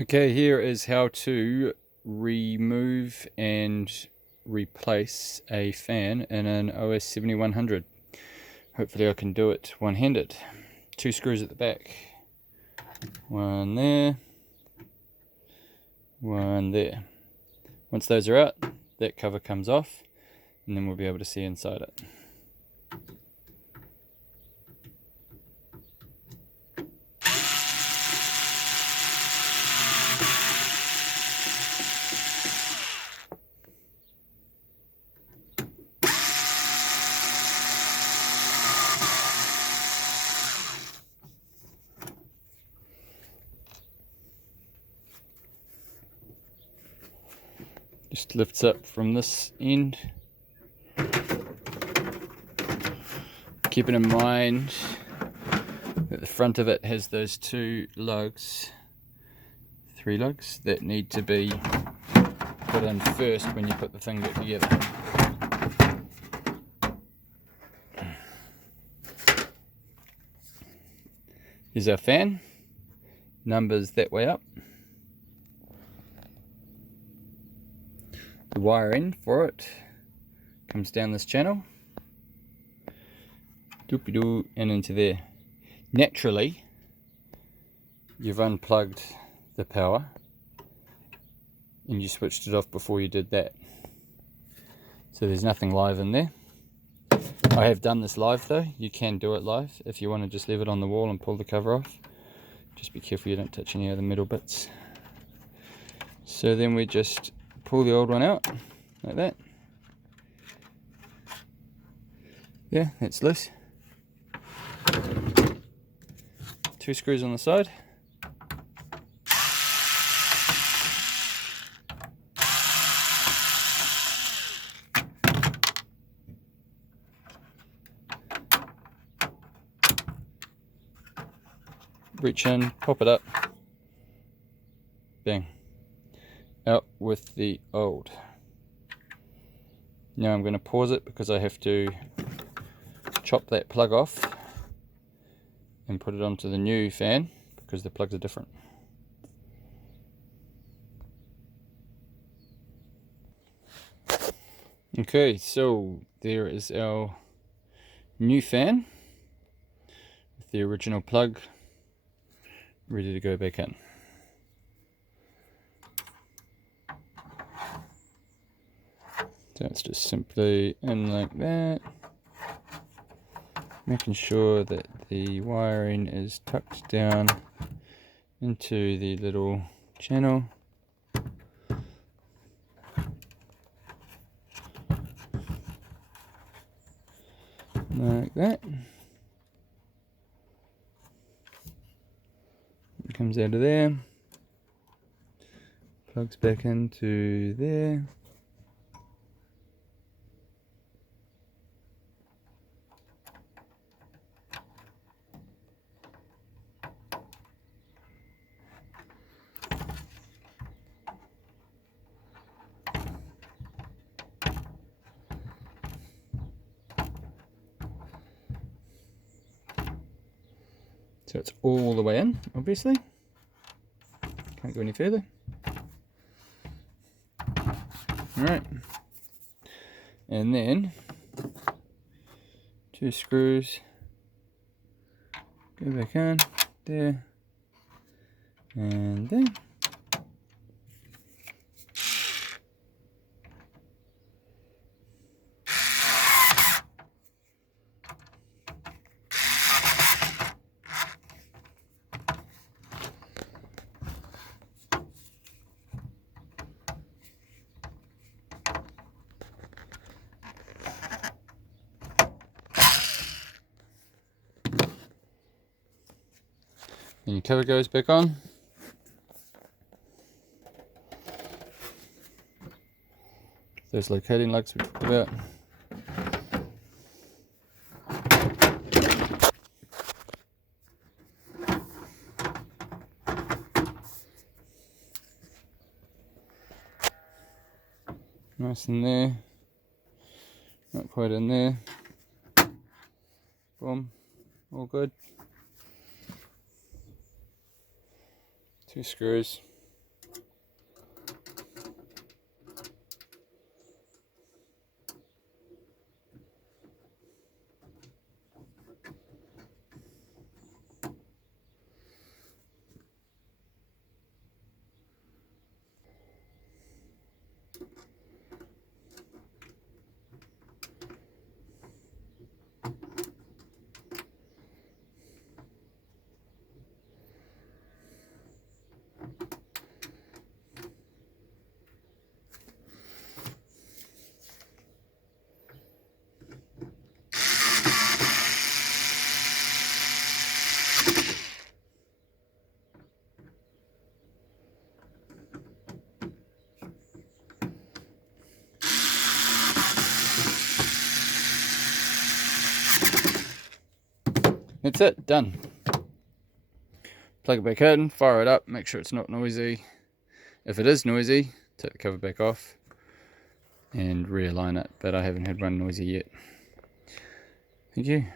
Okay, here is how to remove and replace a fan in an OS7100. Hopefully I can do it one-handed. 2 screws at the back. One there. One there. Once those are out, that cover comes off and then we'll be able to see inside it. Just lifts up from this end. Keeping in mind that the front of it has those 2 lugs, 3 lugs, that need to be put in first when you put the thing back together. Here's our fan, numbers that way up. The wiring for it comes down this channel, doopy-doo, and into there. Naturally, you've unplugged the power and you switched it off before you did that. So there's nothing live in there. I have done this live though. You can do it live if you want to just leave it on the wall and pull the cover off. Just be careful you don't touch any other metal bits. So then we just pull the old one out like that. Yeah, it's loose. 2 screws on the side. Reach in, pop it up, bang, out with the old. Now I'm going to pause it because I have to chop that plug off and put it onto the new fan because the plugs are different. Okay, so there is our new fan with the original plug ready to go back in. So it's just simply in like that, making sure that the wiring is tucked down into the little channel. Like that. It comes out of there, plugs back into there. So it's all the way in, obviously. Can't go any further. Alright. And then 2 screws. Go back in, there, and there. And your cover goes back on. Those locating lugs we talked about. Nice in there. Not quite in there. Boom. All good. 2 screws. That's it, done. Plug it back in, fire it up, make sure it's not noisy. If it is noisy, take the cover back off and realign it, but I haven't had one noisy yet. Thank you.